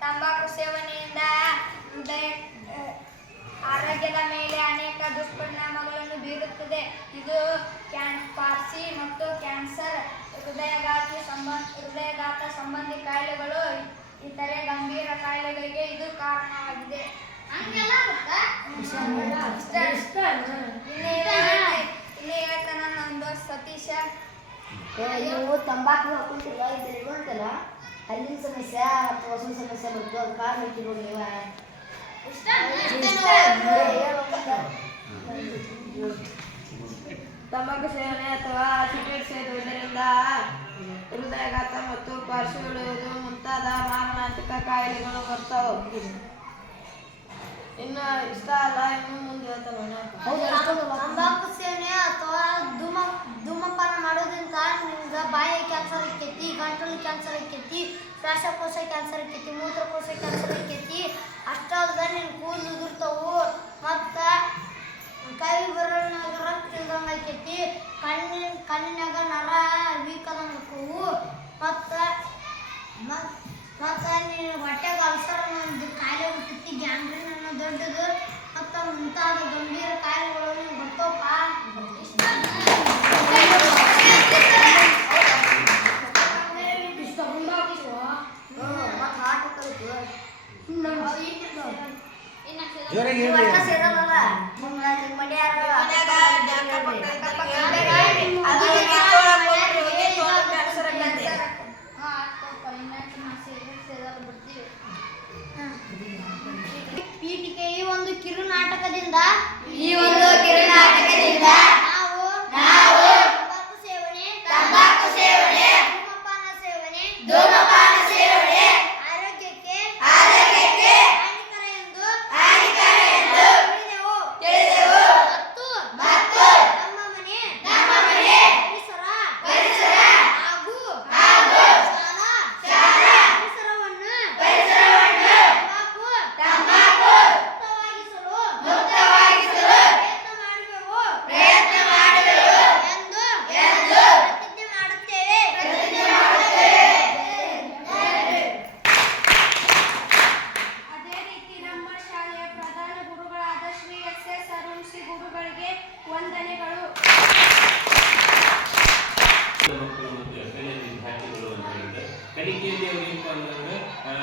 ತಂಬಾಕು ಸೇವನೆಯಿಂದ ಹೃದಯ ಆರೋಗ್ಯದ ಮೇಲೆ ಅನೇಕ ದುಷ್ಪರಿಣಾಮಗಳನ್ನು ಬೀರುತ್ತದೆ. ಇದು ಪಾರ್ಸಿ ಮತ್ತು ಕ್ಯಾನ್ಸರ್, ಹೃದಯಘಾತ ಸಂಬಂಧಿ ಕಾಯಿಲೆಗಳು, ಇತರೆ ಗಂಭೀರ ಕಾಯಿಲೆಗಳಿಗೆ ಇದು ಕಾರಣವಾಗಿದೆ. ಇಲ್ಲಿ ಹೇಳ್ತಾನ ನಂದು ಸತೀಶ. ನೀವು ತಂಬಾಕು ಹಾಕೊಂತಿಲ್ಲ, ಇದೆಲ್ಲ ಉಂಟಲ್ಲ ಅಲ್ಲಿನ ಸಮಸ್ಯೆ ಮತ್ತು ಹೊಸ ಸಮಸ್ಯೆ ಬಂತು, ಅದು ಕಾರಣ ನೋಡಿ ನೀವು ತಂಬಾಕು ಸೇವನೆ ಅಥವಾ ಸಿಗರೇಟ್ ಸೇದುವುದರಿಂದ ಹೃದಯಾಘಾತ ಮತ್ತು ಪಾರ್ಶ್ವವಾಯು ಮುಂತಾದ ಮಾರಣಾಂತಿಕ ಕಾಯಿಲೆಗಳು ಬರ್ತಾವೆ. ಇನ್ನು ಇಷ್ಟ ಅಲ್ಲ, ಇನ್ನು ಮುಂದೆ ತಂಬಾಕು ಸೇವನೆ ಅಥವಾ ಧೂಮಪಾನ ಮಾಡೋದ್ರಿಂದ ನಿಮ್ಗೆ ಬಾಯಿ ಕ್ಯಾನ್ಸರ್ ಆಕ್ಕೈತಿ, ಗಂಟಲು ಕ್ಯಾನ್ಸರ್ ಆಕ್ಕೈತಿ, ಶ್ವಾಸಕೋಶ ಕ್ಯಾನ್ಸರ್ ಆಕ್ಕೈತಿ, ಮೂತ್ರಕೋಶ ಕ್ಯಾನ್ಸರ್ ಆಕ್ಕೈತಿ. ಅಷ್ಟಲ್ದ ನಿನ್ನ ಕೂದಲು ಉದುರ್ತಾವು, ಮತ್ತು ಕೈ ಬೆರಳಿನಾಗ ರಕ್ತ ಇಲ್ದಂಗೆ ಆಕ್ಕೈತಿ, ಕಣ್ಣಿನಾಗ ನರ ವೀಕ್ ಆದಂಗೆ ಆಕ್ಕವು, ಮತ್ತು ನೀನು ಹೊಟ್ಟೆಗೆ ಅಲ್ಸರ್ ಅನ್ನೋ ಕಾಯಿಲೆ ಬರ್ತೈತಿ, ಗ್ಯಾಂಗ್ರೀನ್ ಅನ್ನೋ ದೊಡ್ಡದು, ಮತ್ತು ಮುಂತಾದ ಗಂಭೀರ ಕಾಯಿಲೆಗಳು ನಿಮ್ಗೆ ಬರ್ತಾವಪ್ಪ. ಪೀಠಿಕೆ ಈ ಒಂದು ಕಿರುನಾಟಕದಿಂದ ನಾವು ತಂಬಾಕು ಸೇವನೆ, ಧೂಮಪಾನ ಸೇವನೆ ಆರೋಗ್ಯಕ್ಕೆ ಹಾನಿಕರ ಎಂದು ತಿಳಿದೆವು. ಮತ್ತು ನಮ್ಮ ಮನೆ ಪರಿಸರ ಹಾಗೂ ಶಾಲಾ ಪರಿಸರವನ್ನು ತಂಬಾಕು ಮುಕ್ತವಾಗಿಸಲು ಪ್ರಯತ್ನ ಮಾಡುವೆವು ಎಂದು ಪ್ರತಿಜ್ಞೆ ಮಾಡುತ್ತೇವೆ. ಅದೇ ರೀತಿ ನಮ್ಮ ಶಾಲೆಯ ಪ್ರಧಾನ ಗುರುಗಳಾದ ಶ್ರೀ ಎಸ್ ಅರುಣ್ಸಿ ಗುರುಗಳಿಗೆ ವಂದನೆಗಳು. ಮಕ್ಕಳು ಮತ್ತು ಎಫ್ಎಲ್ಎ ವಿದ್ಯಾರ್ಥಿಗಳು ಅಂತ ಹೇಳಿದ್ರೆ ಕಲಿಕೆಯಲ್ಲಿ ಅವರಿಗೆ